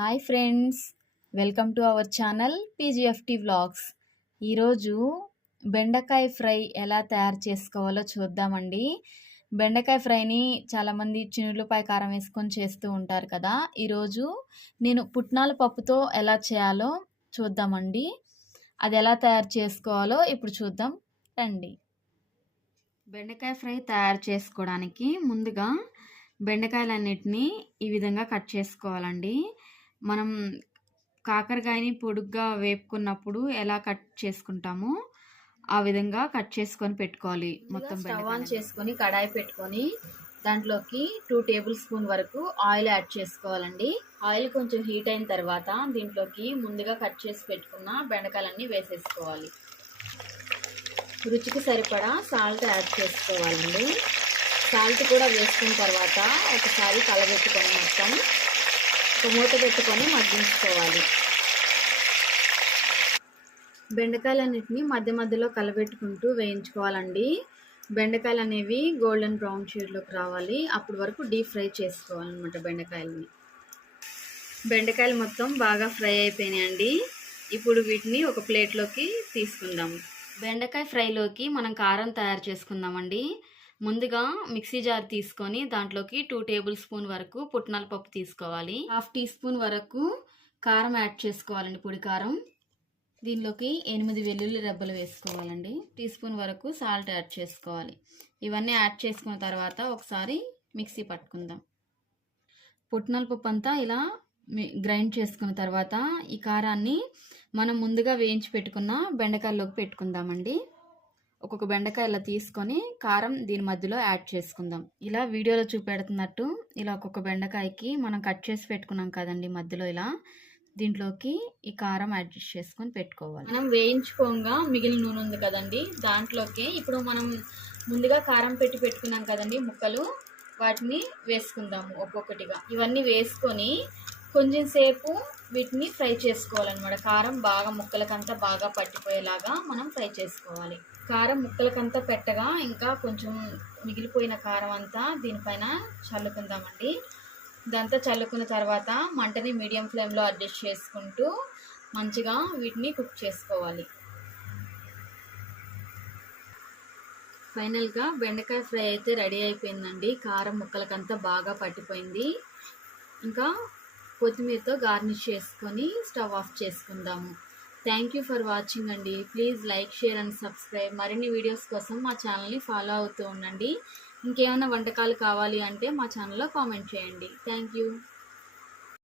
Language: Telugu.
Hi friends, welcome to our channel PGFT vlogs. ఈరోజు బెండకాయ ఫ్రై ఎలా తయారు చేసుకోవాలో చూద్దామండి. బెండకాయ ఫ్రైని చాలామంది చిన్నులపాయ కారం వేసుకొని చేస్తూ ఉంటారు కదా. ఈరోజు నేను పుట్నాల పప్పుతో ఎలా చేయాలో చూద్దామండి. అది ఎలా తయారు చేసుకోవాలో ఇప్పుడు చూద్దాం రండి. బెండకాయ ఫ్రై తయారు చేసుకోవడానికి ముందుగా బెండకాయలన్నిటినీ ఈ విధంగా కట్ చేసుకోవాలండి. మనం కాకరకాయని పొడుగ్గా వేపుకున్నప్పుడు ఎలా కట్ చేసుకుంటామో ఆ విధంగా కట్ చేసుకొని పెట్టుకోవాలి. మొత్తం స్టవ్ ఆన్ చేసుకొని కడాయి పెట్టుకొని దాంట్లోకి 2 టేబుల్ స్పూన్ వరకు ఆయిల్ యాడ్ చేసుకోవాలండి. ఆయిల్ కొంచెం హీట్ అయిన తర్వాత దీంట్లోకి ముందుగా కట్ చేసి పెట్టుకున్న బెండకాయలన్నీ వేసేసుకోవాలి. రుచికి సరిపడా సాల్ట్ యాడ్ చేసుకోవాలండి. సాల్ట్ కూడా వేసుకున్న తర్వాత ఒకసారి కలబెట్టుకొని మొత్తం మూత పెట్టుకొని మగ్గించుకోవాలి. బెండకాయలన్నిటిని మధ్య మధ్యలో కలబెట్టుకుంటూ వేయించుకోవాలండి. బెండకాయలు అనేవి గోల్డెన్ బ్రౌన్ షేడ్లోకి రావాలి. అప్పటి వరకు డీప్ ఫ్రై చేసుకోవాలన్నమాట బెండకాయలని. బెండకాయలు మొత్తం బాగా ఫ్రై అయిపోయినాయండి. ఇప్పుడు వీటిని ఒక ప్లేట్లోకి తీసుకుందాం. బెండకాయ ఫ్రైలోకి మనం కారం తయారు చేసుకుందామండి. ముందుగా మిక్సీ జార్ తీసుకొని దాంట్లోకి 2 టేబుల్ స్పూన్ వరకు పుట్నాల పప్పు తీసుకోవాలి. 1/2 టీ స్పూన్ వరకు కారం యాడ్ చేసుకోవాలండి, పొడి కారం. దీనిలోకి 8 వెల్లుల్లి రెబ్బలు వేసుకోవాలండి. టీ స్పూన్ వరకు సాల్ట్ యాడ్ చేసుకోవాలి. ఇవన్నీ యాడ్ చేసుకున్న తర్వాత ఒకసారి మిక్సీ పట్టుకుందాం. పుట్నాల పప్పు అంతా ఇలా గ్రైండ్ చేసుకున్న తర్వాత ఈ కారాన్ని మనం ముందుగా వేయించి పెట్టుకున్న బెండకాయల్లోకి పెట్టుకుందామండి. ఒక్కొక్క బెండకాయ ఇలా తీసుకొని కారం దీని మధ్యలో యాడ్ చేసుకుందాం. ఇలా వీడియోలో చూపెడుతున్నట్టు ఇలా ఒక్కొక్క బెండకాయకి మనం కట్ చేసి పెట్టుకున్నాం కదండి, మధ్యలో ఇలా దీంట్లోకి ఈ కారం అడ్జస్ట్ చేసుకొని పెట్టుకోవాలి. మనం వేయించుకోగా మిగిలిన నూనె ఉంది కదండి, దాంట్లోకి ఇప్పుడు మనం ముందుగా కారం పెట్టుకున్నాం కదండి ముక్కలు, వాటిని వేసుకుందాము ఒక్కొక్కటిగా. ఇవన్నీ వేసుకొని కొంచెం సేపు వీటిని ఫ్రై చేసుకోవాలన్నమాట. కారం బాగా ముక్కలకంతా బాగా పట్టిపోయేలాగా మనం ఫ్రై చేసుకోవాలి. కారం ముక్కలకంతా పెట్టగా ఇంకా కొంచెం మిగిలిపోయిన కారం అంతా దీనిపైన చల్లుకుందామండి. ఇదంతా చల్లుకున్న తర్వాత మంటని మీడియం ఫ్లేమ్లో అడ్జస్ట్ చేసుకుంటూ మంచిగా వీటిని కుక్ చేసుకోవాలి. ఫైనల్గా బెండకాయ ఫ్రై అయితే రెడీ అయిపోయిందండి. కారం ముక్కలకంతా బాగా పట్టిపోయింది. ఇంకా కొత్తిమీరతో గార్నిష్ చేసుకొని స్టవ్ ఆఫ్ చేసుకుందాము. థ్యాంక్ యూ ఫర్ వాచింగ్ అండి. Please like, share and subscribe. మరిన్ని వీడియోస్ కోసం మా ఛానల్ని ఫాలో అవుతూ ఉండండి. ఇంకేమైనా వంటకాలు కావాలి అంటే మా ఛానల్లో కామెంట్ చేయండి. Thank you.